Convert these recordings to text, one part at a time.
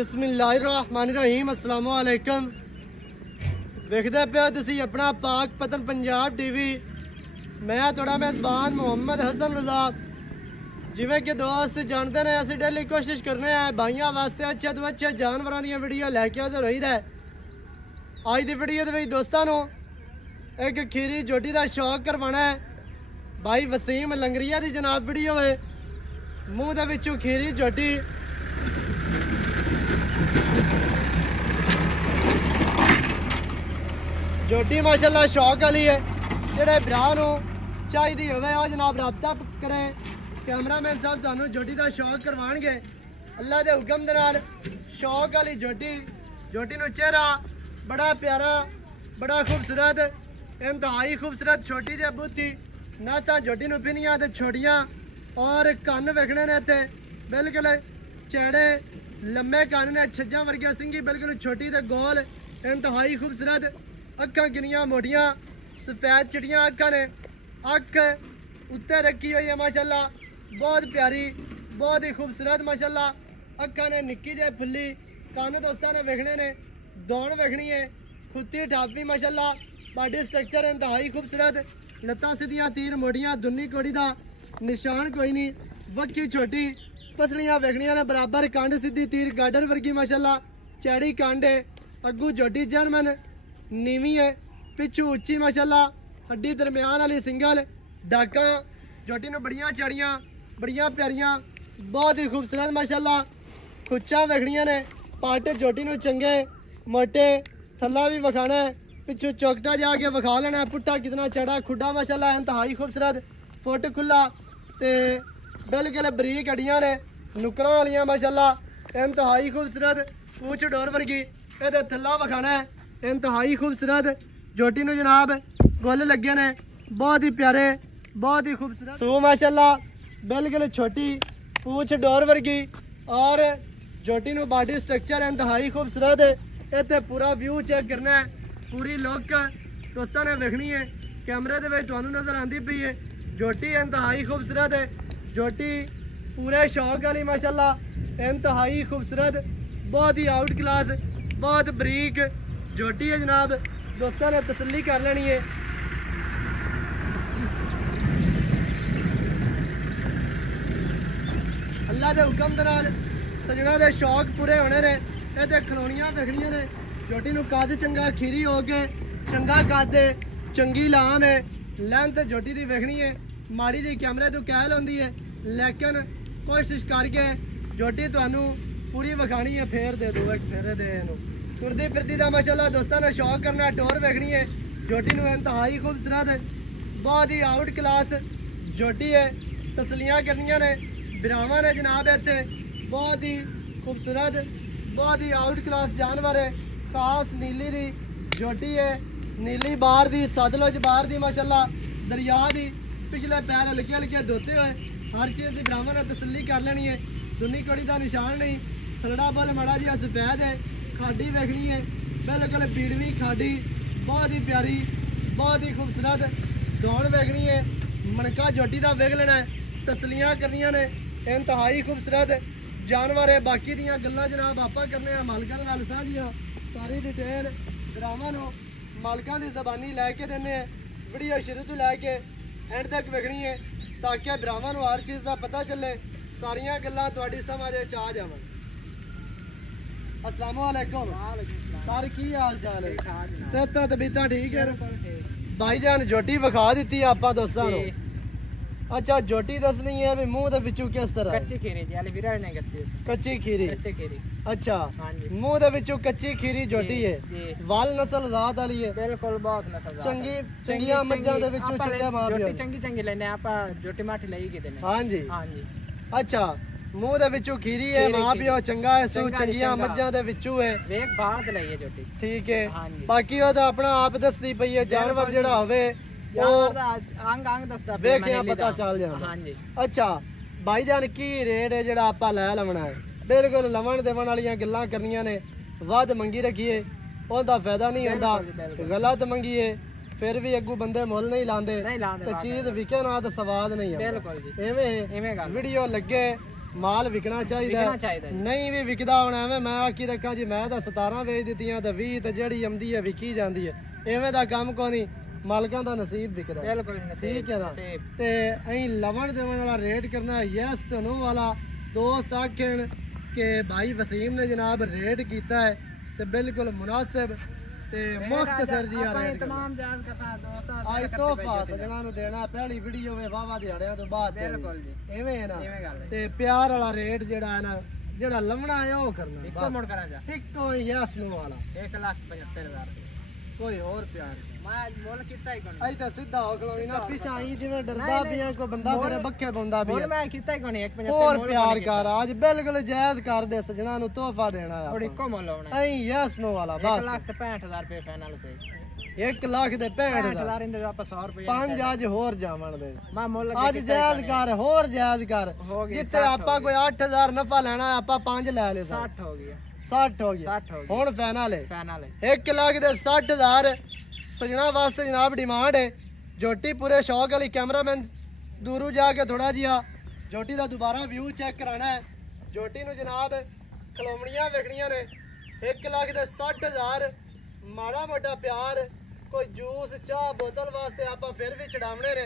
बिस्मिल्लाहिर्रहमानिर्रहीम अस्सलाम वालेकुम। वेखदे पे तुसी अपना पाक पतन पंजाब टीवी। मैं थोड़ा मेज़बान मोहम्मद हसन रज़ा। जिवें कि दोस्त जानते हैं असं डेली कोशिश करने हैं भाइयों वास्ते अच्छे तो अच्छे जानवरों दी वीडियो लैके हाज़र होई दा। अज की वीडियो के दोस्तों एक खीरी जोटी का शौक करवाना है। भाई वसीम लंगरिया की जनाब वीडियो है। मूँह दे विचों खीरी जोटी जोटी माशाल्लाह शौक वाली है। जेड़े भरा चाहिए हो जनाब रबता करें। कैमरामैन साहब थानू जोटी का शौक करवाएंगे अल्लाह के हुक्म दे नाल। शौक वाली जोटी चेहरा बड़ा प्यारा बड़ा खूबसूरत इंतहाई खूबसूरत छोटी जी बुद्धि नासा जोटी पिनिया तो छोटियाँ और कन वेखने ने इतने बिल्कुल चेड़े लम्बे कन ने छज्जा वर्गिया सिंगी बिल्कुल छोटी तो गोल इंतहाई खूबसूरत अखा किनिया मोटियां सफेद चिड़ियाँ अखा ने अख उत्ते रखी हुई है माशाल्लाह बहुत प्यारी बहुत ही खूबसूरत माशाल्लाह। अखा ने निक्की जे फुली कन दोस्तों ने वेखने ने दौड़ वेखनी है खुत्ती ठापी माशाल्लाह बॉडी स्ट्रक्चर इंतहाई खूबसूरत लत्तां सीधियां तीर मोटियां दुन्नी कोड़ी का निशान कोई नहीं वक्की छोटी पसलियां वेखनियां ने बराबर कंड सीधी तीर गाडर वर्गी माशाल्लाह चैड़ी कंड है अगू जोटी जर्मन नीवी है पिछू उच्ची माशाल्लाह हड्डी दरम्यान वाली सिंगल डाका जोटी ने बड़ियां चढ़ियां बड़ियां प्यारियां बहुत ही खूबसूरत माशाल्लाह खुच्चा वेखनियां ने पट जोटी ने चंगे मोटे थल्ला भी विखाना है पिछू चौकटा जाके विखा लेना पुट्ठा कितना चढ़ा खुडा माशाल्लाह इंतहाई खूबसूरत फुट खुला ते बिल्कुल बरीक अड़ियां ने नुकरां वालियां माशाल्लाह इंतहाई खूबसूरत पूछ डोर वर्गी ये थल्ला विखाना है इंतहाई खूबसूरत जोटी नू जनाब गोल लगे ने बहुत ही प्यारे बहुत ही खूबसूरत सू माशाल्लाह बिल्कुल छोटी पूछ डोर वर्गी और जोटी नू बॉडी स्ट्रक्चर इंतहाई खूबसूरत इतने पूरा व्यू चेक करना है पूरी लुक दोस्तों ने वेखनी है कैमरे दे विच तुहानू नज़र आती पई है। जोटी इंतहाई खूबसूरत है जोटी पूरे शौक वाली माशाल्लाह इंतहाई खूबसूरत बहुत ही आउट क्लास बहुत बरीक जोटी है जनाब दोस्तों ने तसल्ली कर लेनी है। अल्लाह के हुक्म दे नाल सजना के शौक पूरे होने ने ये खलोनियां वेखनियां ने जोटी नू कद चंगा खीरी हो के चंगा कद चंगी लाम है लेंथ जोटी की वेखनी है माड़ी जी कैमरे तो कैल होंदी है लेकिन कोशिश करके जोटी तुहानू पूरी विखानी है फेर दे दो एक फेरे दे तुरदी फिरदी का माशाल्लाह दोस्तों ने शौक करना टोर वेखनी है जोटी नू इंतहाई खूबसूरत बहुत ही आउट क्लास जोटी है तसलियाँ करनियां ने बिरावां ने जनाब इत्थे बहुत ही खूबसूरत बहुत ही आउट क्लास जानवर है खास नीली दी जोटी है नीली बार दी सतलुज बार दी माशाल्लाह दरिया दी पिछले पैर हल्के हल्के धोते हुए हर चीज़ की बिरावां ने तसल्ली कर लेनी है दुनी कड़ी का निशान नहीं थलड़ा बल माड़ा जी सफेद है खाडी वेखनी है बिल्कुल पीड़वी खाडी बहुत ही प्यारी बहुत ही खूबसूरत दौड़ वेखनी है मनका जोटी का वेख लेना है तसलियाँ करनियां ने इंतहाई खूबसूरत जानवर है। बाकी दियाँ गल्लां जनाब आपा करने मालकां दे नाल साझियां सारी डिटेल बिरावां नूं मालकां दी ज़बानी लैके देने वीडियो शुरू तो लैके एंड तक वेखनी है ताकि बिरावां नूं हर चीज़ का पता चले सारियां गल्लां तुहाडी समझ च आ जावन। अस्सलाम वालेकुम सर की हाल चाल है सेहत तबीयत ठीक है भाईजान जोटी विखा दी आपां दोस्तां नूं। अच्छा जोटी दसनी है भी मुंह दे विचों किस तरह कच्ची खीरी जी वाली वीरा ने कच्ची कच्ची खीरी अच्छा मुंह दे विचों कच्ची खीरी जोटी है वाल नस्ल जात वाली है बिल्कुल बहुत नस्ल जात चंगी चंगियां मज्जां दे विचों चंगा मां पियो जोटी चंगी लेने आपा जोटी माठी लई के देने हां जी अच्छा मुंह दे विचों खीरी है मां पियो चंगा है सू चंगियां मज्जां दे विचों है वेख बाहर ते लई है जोटी ठीक है बाकी ओ ता अपना आप दसदी पई है जानवर जेड़ा होवे अंग अंग दसदा वेखिया पता चल जांदा हां जी। अच्छा भाईजान की रेट है जेड़ा आपा लै लवना है बिल्कुल लवण देवण वालियां गल्लां करनियां ने वध मंगी रखिए ओदा फायदा नहीं होंदा गलत मंगीए फिर भी अगू बंदे मुल नहीं लांदे ते चीज विके ना तो स्वाद नहीं है। बिल्कुल जी एवें वीडियो लगे ਮਾਲ ਵਿਕਣਾ ਚਾਹੀਦਾ ਵਿਕਣਾ ਚਾਹੀਦਾ ਜੀ। ਨਹੀਂ ਵੀ ਵਿਕਦਾ ਹੁਣ ਐਵੇਂ ਮੈਂ ਆਖੀ ਰੱਖਾਂ ਜੀ ਮੈਂ ਤਾਂ 17 ਵੇਚ ਦਿੱਤੀਆਂ ਤੇ 20 ਤੇ ਜਿਹੜੀ ਆਉਂਦੀ ਹੈ ਵਿਕੀ ਜਾਂਦੀ ਹੈ ਐਵੇਂ ਦਾ ਕੰਮ ਕੋਈ ਨਹੀਂ ਮਾਲਕਾਂ ਦਾ ਨਸੀਬ ਵਿਕਦਾ ਬਿਲਕੁਲ ਨਸੀਬ ਠੀਕ ਹੈ ਨਾ ਨਸੀਬ। ਤੇ ਅਸੀਂ ਲਵਣ ਦੇਵਣ ਵਾਲਾ ਰੇਟ ਕਰਨਾ ਯੈਸ ਤੇ ਨੋ ਵਾਲਾ ਦੋਸਤ ਆਖਣ ਕਿ ਭਾਈ ਵਸੀਮ ਨੇ ਜਨਾਬ ਰੇਟ ਕੀਤਾ ਹੈ ਤੇ ਬਿਲਕੁਲ ਮੁਨਾਸਿਬ ਤੇ ਮੁਖਤਸਰ ਜੀ ਆ ਰੇਟ तमाम जायज करता दोस्तों ਅੱਜ ਤੋਹਫਾ ਸਜਣਾ ਨੂੰ ਦੇਣਾ ਪਹਿਲੀ ਵੀਡੀਓ ਵੇ ਵਾਵਾ ਦਿਹਾੜਿਆਂ ਤੋਂ ਬਾਅਦ ਬਿਲਕੁਲ ਜੀ ਐਵੇਂ ਹੈ ਨਾ ਇਵੇਂ ਗੱਲ ਹੈ। ਤੇ ਪਿਆਰ ਵਾਲਾ ਰੇਟ ਜਿਹੜਾ ਹੈ ਨਾ ਜਿਹੜਾ ਲਵਣਾ ਹੈ ਉਹ ਕਰਨਾ ਇੱਕੋ ਮੁੜ ਕਰਾਂ ਜਾ ਇੱਕੋ ਯੈਸ ਨੋ ਵਾਲਾ 1,75,000 ਕੋਈ ਹੋਰ ਪਿਆਰ ਮੈਂ ਮੁੱਲ ਕੀਤਾ ਹੀ ਕੋਈ ਅਈ ਤਾਂ ਸਿੱਧਾ ਹੋ ਖਲੋਈ ਨਾ ਪਿਛਾ ਆਈ ਜਿਵੇਂ ਡਰਦਾ ਪਿਆ ਕੋਈ ਬੰਦਾ ਤੇਰੇ ਬੱਖੇ ਪਾਉਂਦਾ ਪਿਆ ਮੁੱਲ ਮੈਂ ਕੀਤਾ ਹੀ ਕੋਈ 1,75 ਹੋਰ ਪਿਆਰ ਕਰ ਅੱਜ ਬਿਲਕੁਲ ਜਾਇਜ਼ ਕਰ ਦੇ ਸਜਣਾ ਨੂੰ ਤੋਹਫਾ ਦੇਣਾ ਆ ਔਰ ਇੱਕੋ ਮੁੱਲ ਹੋਣਾ ਅਈ ਯੈਸ ਨੋ ਵਾਲਾ ਬਸ 1,65,000 ਰੁਪਏ ਫਾਈਨਲ ਸੇ 1 ਲੱਖ ਦੇ 65,000 65,000 ਇੰਦੇ ਆਪਾਂ 100 ਰੁਪਏ ਪੰਜ ਅੱਜ ਹੋਰ ਜਾਵਣ ਦੇ ਮੈਂ ਮੁੱਲ ਅੱਜ ਜਾਇਜ਼ ਕਰ ਹੋਰ ਜਾਇਜ਼ ਕਰ ਹੋ ਗਈ ਜਿੱਥੇ ਆਪਾਂ ਕੋਈ 8000 ਨਫਾ ਲੈਣਾ ਆਪਾਂ 5 ਲੈ ਲੈ 60 ਹੋ ਗਿਆ 60 ਹੋ ਗਿਆ 60 ਹੋ ਗਿਆ ਹੁਣ ਫਾਈਨਲ ਹੈ ਫਾਈਨਲ ਹੈ 1 ਲੱਖ ਦੇ 60,000 ਸਜਣਾ ਵਾਸਤੇ ਜਨਾਬ ਡਿਮਾਂਡ ਹੈ ਜੋਟੀ ਪੂਰੇ ਸ਼ੌਕ ਵਾਲੀ ਕੈਮਰਾਮੈਨ ਦੂਰੋਂ ਜਾ ਕੇ ਥੋੜਾ ਜਿਹਾ ਜੋਟੀ ਦਾ ਦੁਬਾਰਾ ਵਿਊ ਚੈੱਕ ਕਰਾਣਾ ਹੈ ਜੋਟੀ ਨੂੰ ਜਨਾਬ ਖਲੋਮਣੀਆਂ ਵੇਖਣੀਆਂ ਨੇ 1 ਲੱਖ ਦੇ 60,000 ਮਾੜਾ ਮੋਟਾ ਪਿਆਰ ਕੋਈ ਜੂਸ ਚਾਹ ਬੋਤਲ ਵਾਸਤੇ ਆਪਾਂ ਫਿਰ ਵੀ ਚੜਾਵਣੇ ਨੇ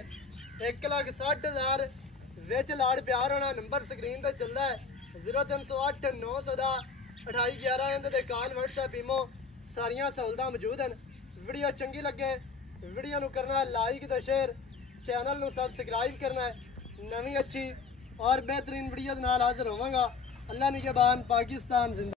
1,60,000 ਵਿੱਚ ਲਾੜ ਪਿਆਰ ਹੋਣਾ ਨੰਬਰ ਸਕਰੀਨ ਤੇ ਚੱਲਦਾ ਹੈ 0308 900 ਦਾ 2811 ਇਹਦੇ ਤੇ ਕਾਲ WhatsApp ਈਮੋ ਸਾਰੀਆਂ ਸਹੂਲਤਾਂ ਮੌਜੂਦ ਹਨ ਵੀਡੀਓ ਚੰਗੀ ਲੱਗੇ ਵੀਡੀਓ ਨੂੰ ਕਰਨਾ ਹੈ ਲਾਈਕ ਤੇ ਸ਼ੇਅਰ ਚੈਨਲ ਨੂੰ ਸਬਸਕ੍ਰਾਈਬ ਕਰਨਾ ਹੈ ਨਵੀਂ ਅੱਛੀ ਔਰ ਬਿਹਤਰੀਨ ਵੀਡੀਓ ਦੇ ਨਾਲ ਹਾਜ਼ਰ ਹੋਵਾਂਗਾ ਅੱਲਾ ਨਿਗਹਿਬਾਨ ਪਾਕਿस्तान